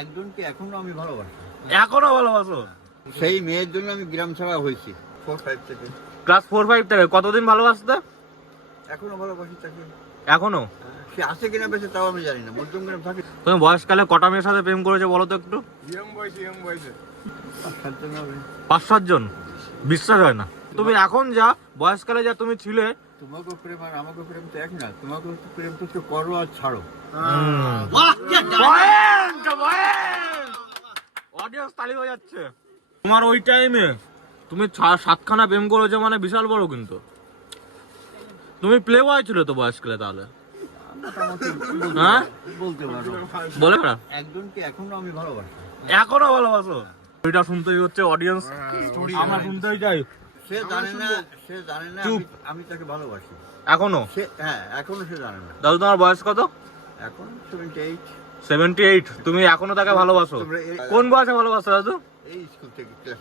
একজনকে এখনো আমি ভালোবাসি। এখনো ভালোবাসো? সেই মেয়ের জন্য আমি গ্রাম ছাড়া হয়েছি 4-5 থেকে। ক্লাস 4-5 থেকে কতদিন ভালোবাসতে? এখনো ভালোবাসি তাকে। এখনো? সে আছে কিনা বেঁচে তাও আমি জানি না। মধ্যমগ্রাম থাকে। তুমি বয়সকালে কটা মেয়ের সাথে প্রেম করেছো বলো তো একটু? ইয়ং বয়সে 5-7 জন হবে। 5-7 জন? বিশ্বাস হয় না। তুমি এখন যা বয়সকালে যা তুমি ছিলে, তোমাকে প্রেম আর আমাকে প্রেম তো এক না। তোমাকে প্রেম তো করো আর ছাড়ো। অডিয়েন্স তালি হয়ে যাচ্ছে। তোমার ওই টাইমে তুমি 7খানা প্রেম করেছো মানে বিশাল বড়। কিন্তু তুমি প্লে বয় ছিল তো বয়সকালে তাহলে? হ্যাঁ বলতে পারো। বলে না একজনকে এখনো আমি ভালোবাসি। এখনো ভালোবাসো? এটা শুনতেই হচ্ছে অডিয়েন্স, আমরা শুনতেই চাই। সে জানে না আমি তাকে ভালোবাসি এখনো? হ্যাঁ এখনো সে জানে না। দাদু তোমার বয়স কত? এখন 78। 78? তুমি এখনো তাকে ভালোবাসো? কোন বয়সে ভালোবাসো দাদু? এই স্কুল থেকে ক্লাস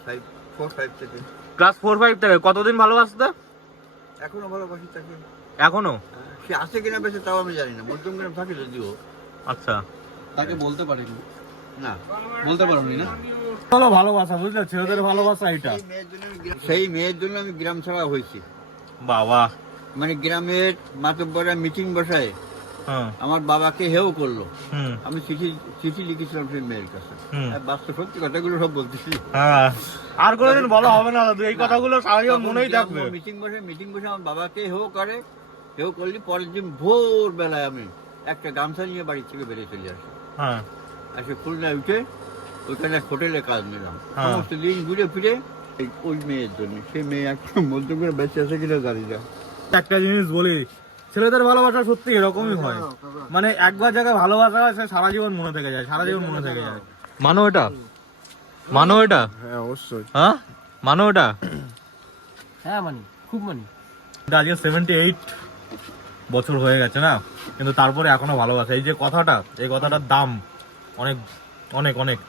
4-5 থেকে। ক্লাস 4-5 থেকে কতদিন ভালোবাসতে? এখনো ভালোবাসি তাকে। এখনো? সে আছে কিনা বেঁচে তাও আমি জানি না। মধ্যমগ্রাম থাকে যদিও। আচ্ছা, তাকে বলতে পারিনি না বলতে পারোনি না? চলো ভালোবাসা, বুঝলে ছেলেদের ভালোবাসা এটা। সেই মেয়ের জন্য আমি গ্রাম ছাড়া হয়েছি। বাবা, মানে গ্রামের মাতব্বরা মিটিং বসায় হ্যাঁ, আমার বাবাকে হেও করলো। হুম, আমি চিঠি লিখেছিলাম সেই মেয়ের কাছে। হুম। আর বাস্তব সত্যি কথাগুলো সব বলতেছি। হ্যাঁ, আর কোনোদিন বলা হবে না দাদু, এই কথাগুলো সারা জীবন মনেই থাকবে। মিটিং বসে আমার বাবাকে হেও করলি। পরের দিন ভোর বেলায় আমি একটা গামছা নিয়ে বাড়ি থেকে বেরিয়ে চলে আসি। হ্যাঁ, আসে খুলনায় উঠে ওইখানে হোটেলে কাজ নিলাম। হ্যাঁ। সমস্ত দিন ঘুরে ফিরে ওই মেয়ের জন্য। সেই মেয়ে একটা মধ্য করে বেঁচে আছে কিনা জানি না। একটা জিনিস বলি, ছেলেদের ভালোবাসা সত্যি এরকমই হয়। মানে একবার জায়গায় ভালোবাসা হয়, সে সারা জীবন মনে থেকে যায়, সারা জীবন মনে থেকে যায়। মানো এটা? মানো এটা? হ্যাঁ অবশ্যই। হ্যাঁ মানো এটা? হ্যাঁ মানি, খুব মানি। আজকে 78 বছর হয়ে গেছে না, কিন্তু তারপরে এখনো ভালোবাসা। এই যে কথাটা, এই কথাটার দাম অনেক অনেক অনেক।